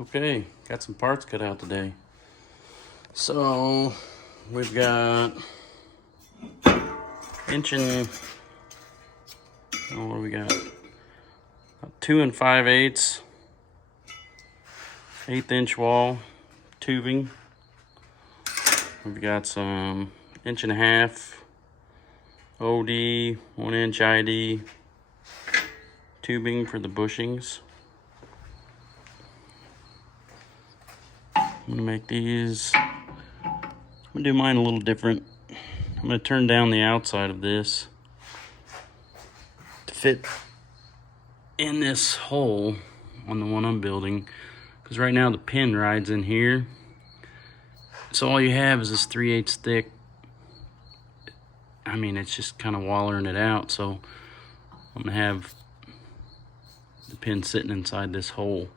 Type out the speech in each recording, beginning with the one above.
Okay, got some parts cut out today. So we've got inch and what do we got? 2 5/8, 1/8 inch wall tubing. We've got some 1.5 OD, 1 inch ID tubing for the bushings. I'm gonna make these. I'm gonna do mine a little different. I'm gonna turn down the outside of this to fit in this hole on the one I'm building, because right now the pin rides in here. So all you have is this 3/8 thick. I mean, it's just kind of wallering it out. So I'm gonna have the pin sitting inside this whole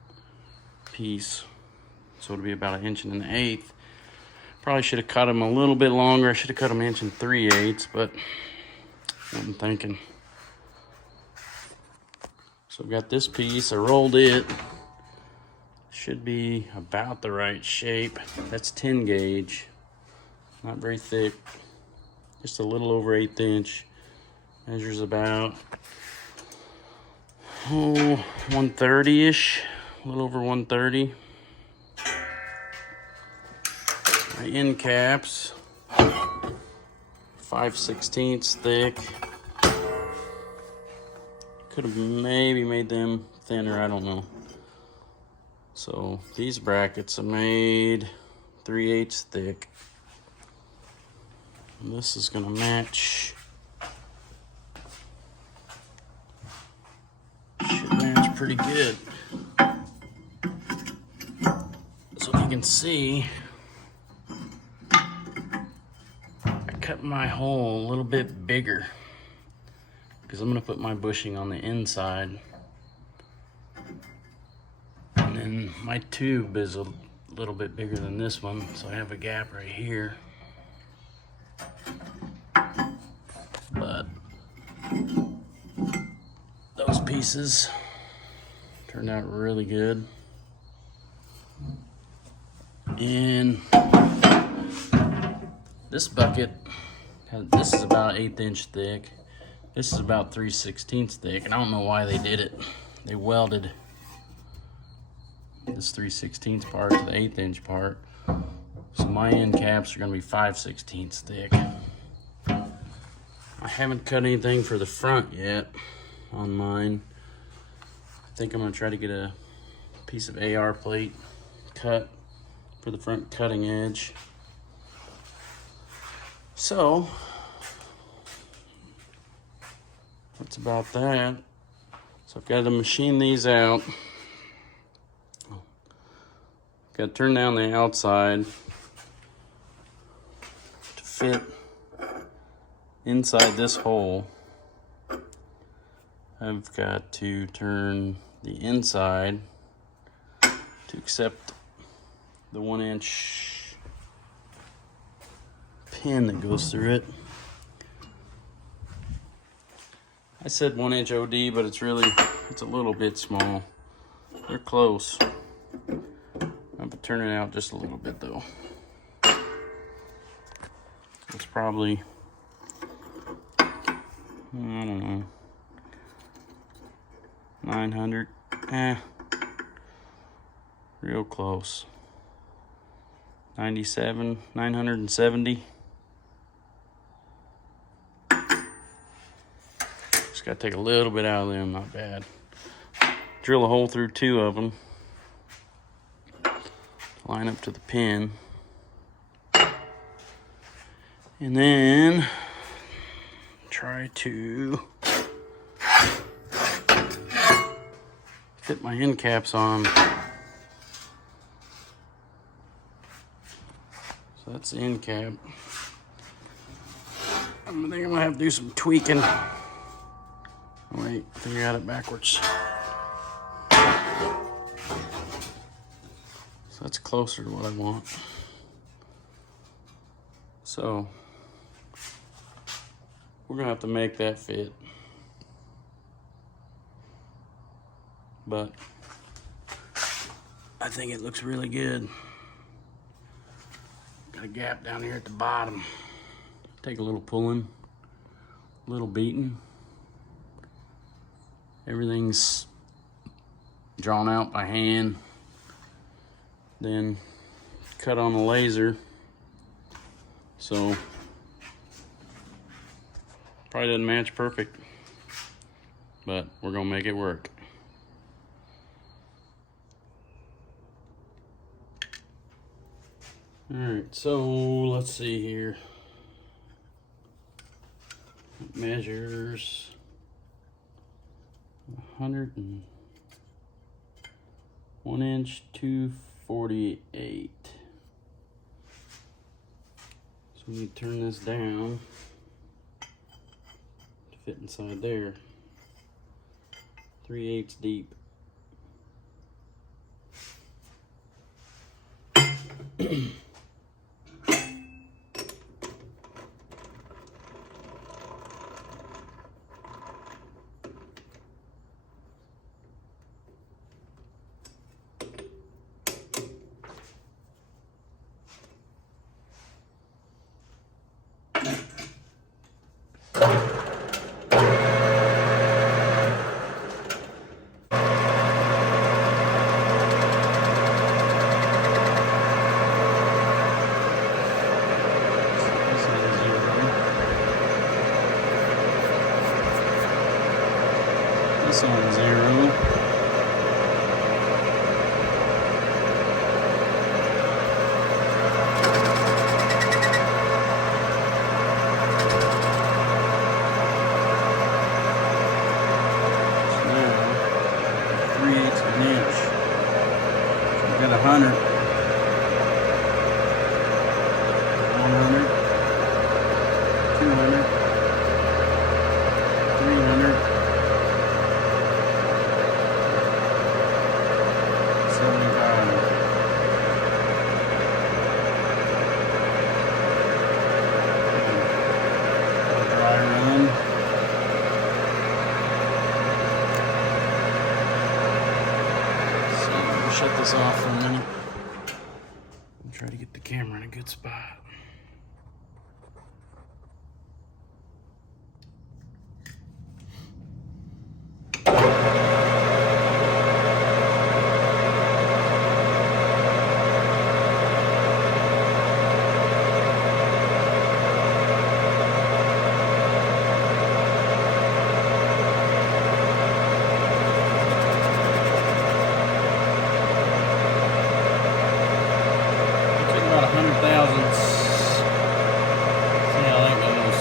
piece. So it'll be about 1 1/8 inches. Probably should have cut them a little bit longer. I should have cut them 1 3/8 inches, but I'm thinking. So I've got this piece. I rolled it. Should be about the right shape. That's 10 gauge. Not very thick. Just a little over 1/8 inch. Measures about 130-ish. A little over 130. My end caps, 5/16 thick. Could have maybe made them thinner, I don't know. So these brackets are made 3/8 thick. And this is gonna match. Should match pretty good. So if you can see, cut my hole a little bit bigger because I'm going to put my bushing on the inside, and then my tube is a little bit bigger than this one, so I have a gap right here. But those pieces turned out really good. And this bucket, this is about 1/8 inch thick. This is about 3/16 thick, and I don't know why they did it. They welded this 3/16 part to the 1/8 inch part. So my end caps are gonna be 5/16 thick. I haven't cut anything for the front yet on mine. I think I'm gonna try to get a piece of AR plate cut for the front cutting edge. So that's about that. So I've got to machine these out. Got to turn down the outside to fit inside this hole. I've got to turn the inside to accept the 1 inch pin that goes through it. I said 1 inch OD, but it's a little bit small. They're close. I'm gonna turn it out just a little bit though. It's probably, I don't know, 900, real close. 97, 970. Just gotta take a little bit out of them, not bad. Drill a hole through 2 of them. Line up to the pin. And then try to fit my end caps on. So that's the end cap. I think I'm gonna have to do some tweaking. Oh, wait, I think I got it backwards. So that's closer to what I want. So we're gonna have to make that fit. But I think it looks really good. Got a gap down here at the bottom. Take a little pulling, a little beating. Everything's drawn out by hand. Then cut on the laser. So probably doesn't match perfect, but we're gonna make it work. All right, so let's see here. It measures 101 inch, 248. So we need to turn this down to fit inside there. 3/8 deep. This on 0. So now, 3/8 of an inch. So we got 100. 100. 200. 300. 75. Dry run. So we'll shut this off for a minute and try to get the camera in a good spot. About 100 thousandths. See how that goes.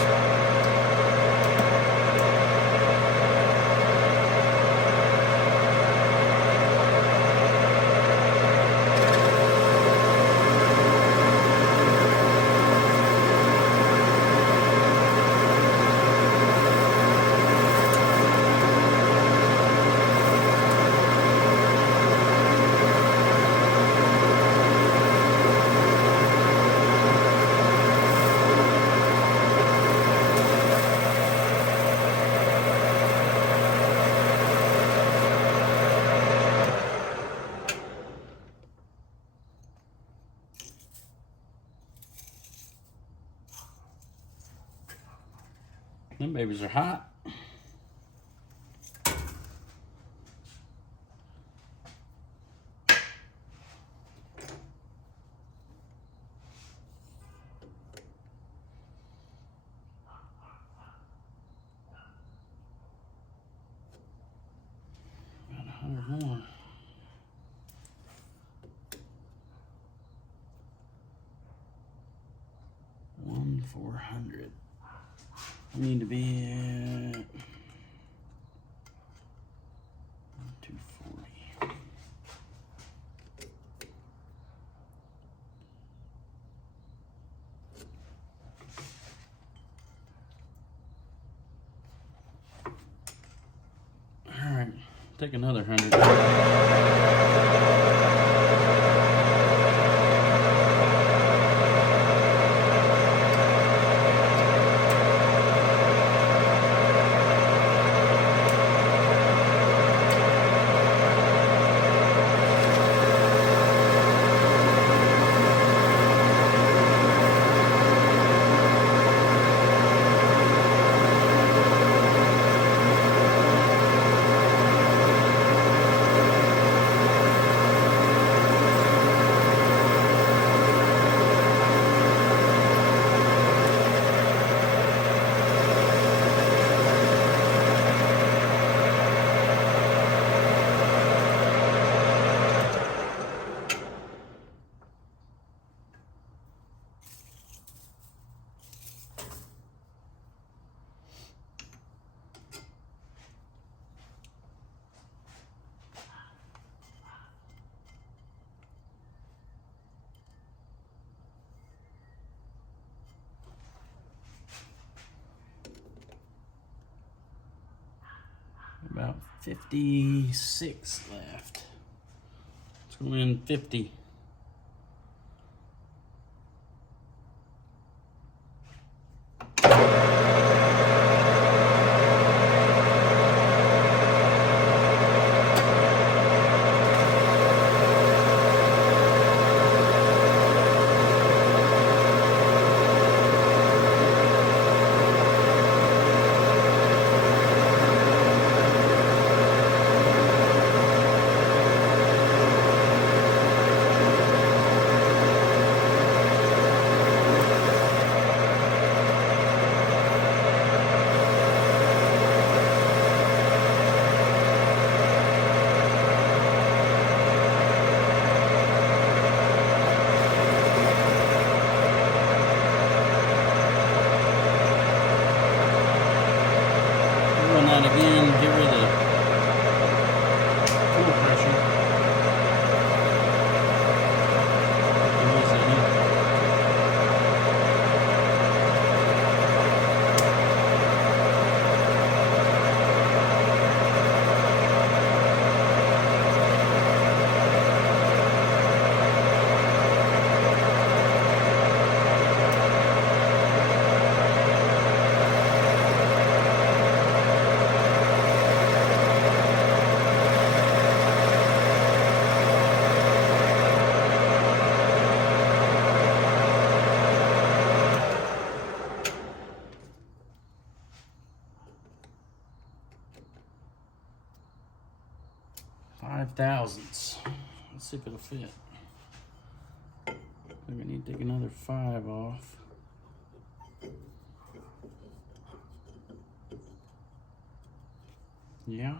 Them babies are hot. About 100 more. 1/400. I need to be at 240. All right, take another 100. about 56 left. Let's go in 50. Run that again, get rid of the fuel pressure. $5,000s. Let's see if it'll fit. I think I need to take another 5 off. Yeah.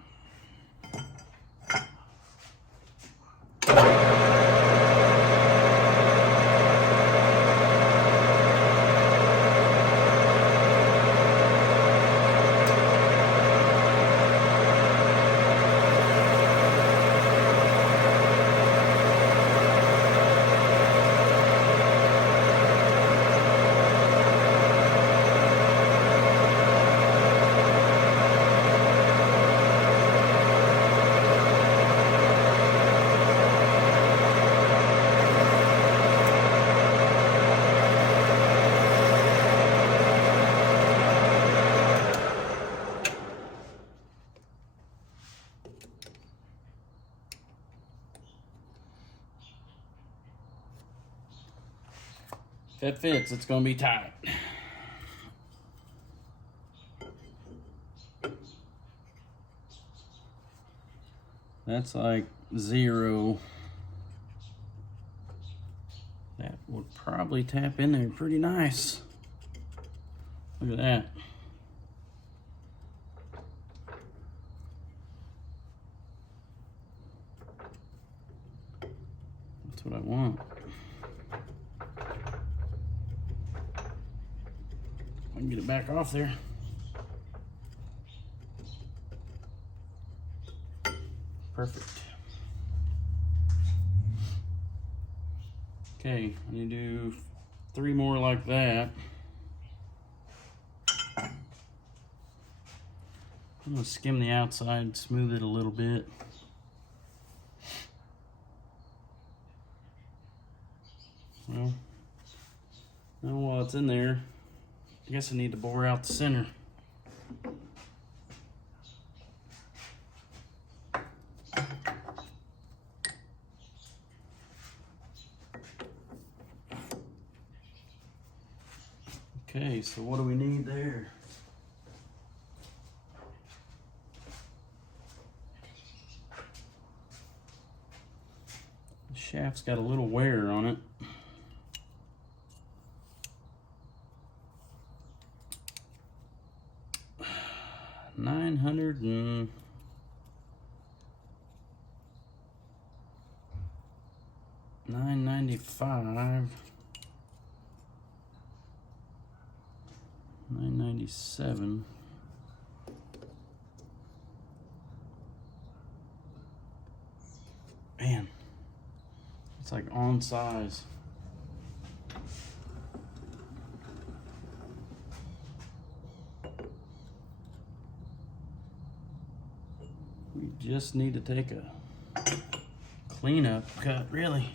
If it fits, it's gonna be tight. That's like 0. That would probably tap in there pretty nice. Look at that. That's what I want. I can get it back off there. Perfect. Okay, I need to do 3 more like that. I'm gonna skim the outside, smooth it a little bit. Well, now while it's in there, I guess I need to bore out the center. Okay, so what do we need there? The shaft's got a little wear on it. $995. $997. Man, it's like on size. just need to take a cleanup cut, really.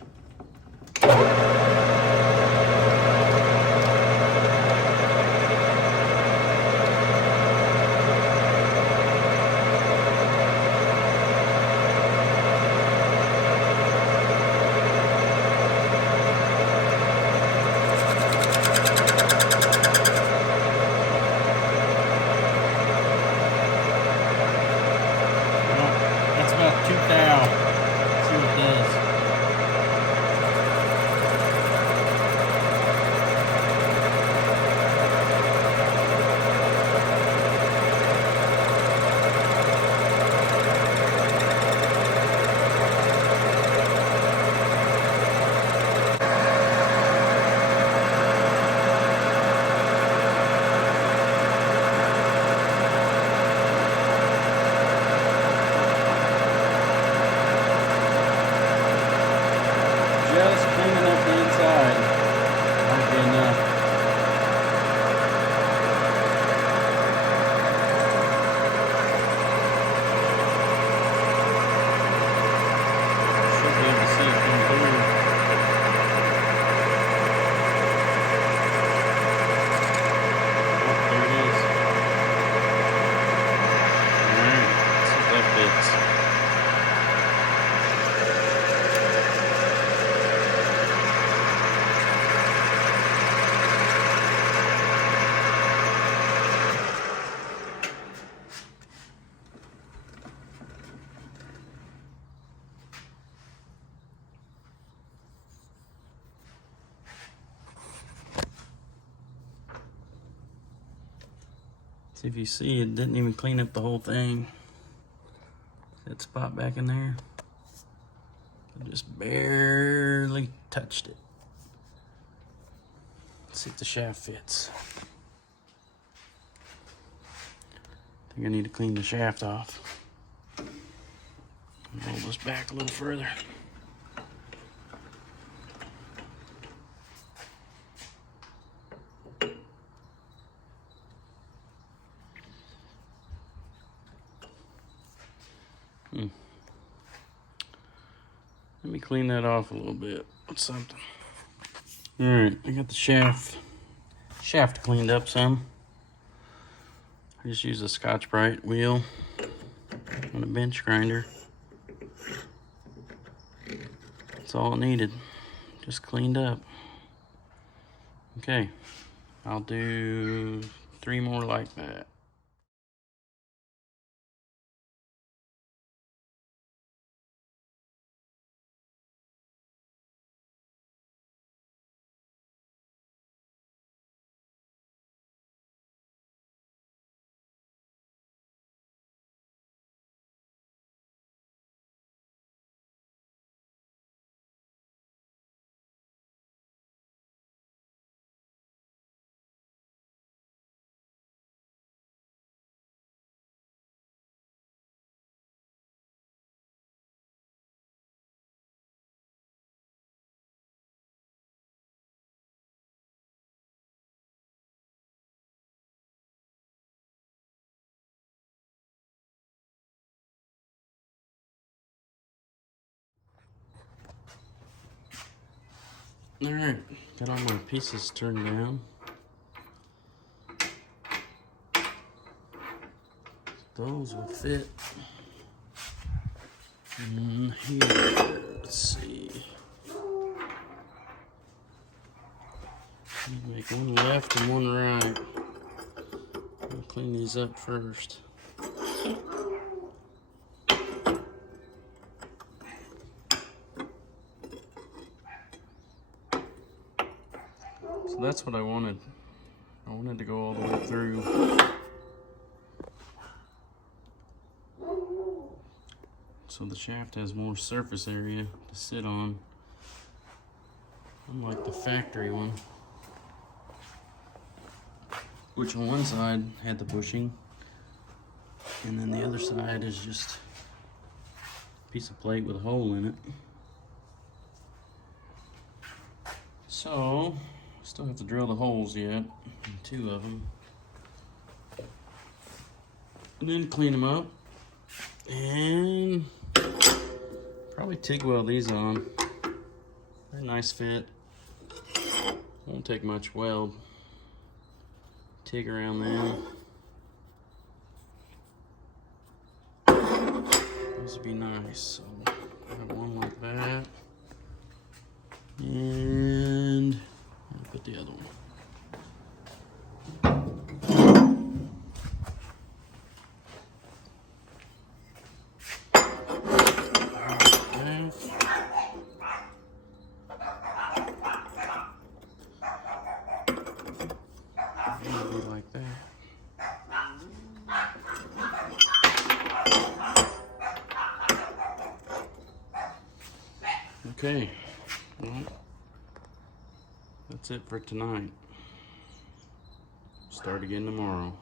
That's about 2 thou. See what it does. Just cleaning up the inside might be enough. Should be able to see it come through. Oh, there it is. Alright, let's see if that fits. See if you see, it didn't even clean up the whole thing. That spot back in there, I just barely touched it. Let's see if the shaft fits. I think I need to clean the shaft off. Roll this back a little further. Let me clean that off a little bit with something. All right, I got the shaft cleaned up some. I just used a Scotch-Brite wheel and a bench grinder. That's all it needed, just cleaned up. Okay, I'll do 3 more like that. All right, got all my pieces turned down. Those will fit in here. Let's see. Make one left and one right. I'll clean these up first. So that's what I wanted. I wanted to go all the way through. So the shaft has more surface area to sit on, unlike the factory one, which on one side had the bushing, and then the other side is just a piece of plate with a hole in it. So, still have to drill the holes yet, 2 of them, and then clean them up, And probably TIG weld these on. They're a nice fit. Won't take much weld. TIG around them. Those would be nice. So I have one like that. And I'll put the other one. Like that. Okay, well, that's it for tonight. Start again tomorrow.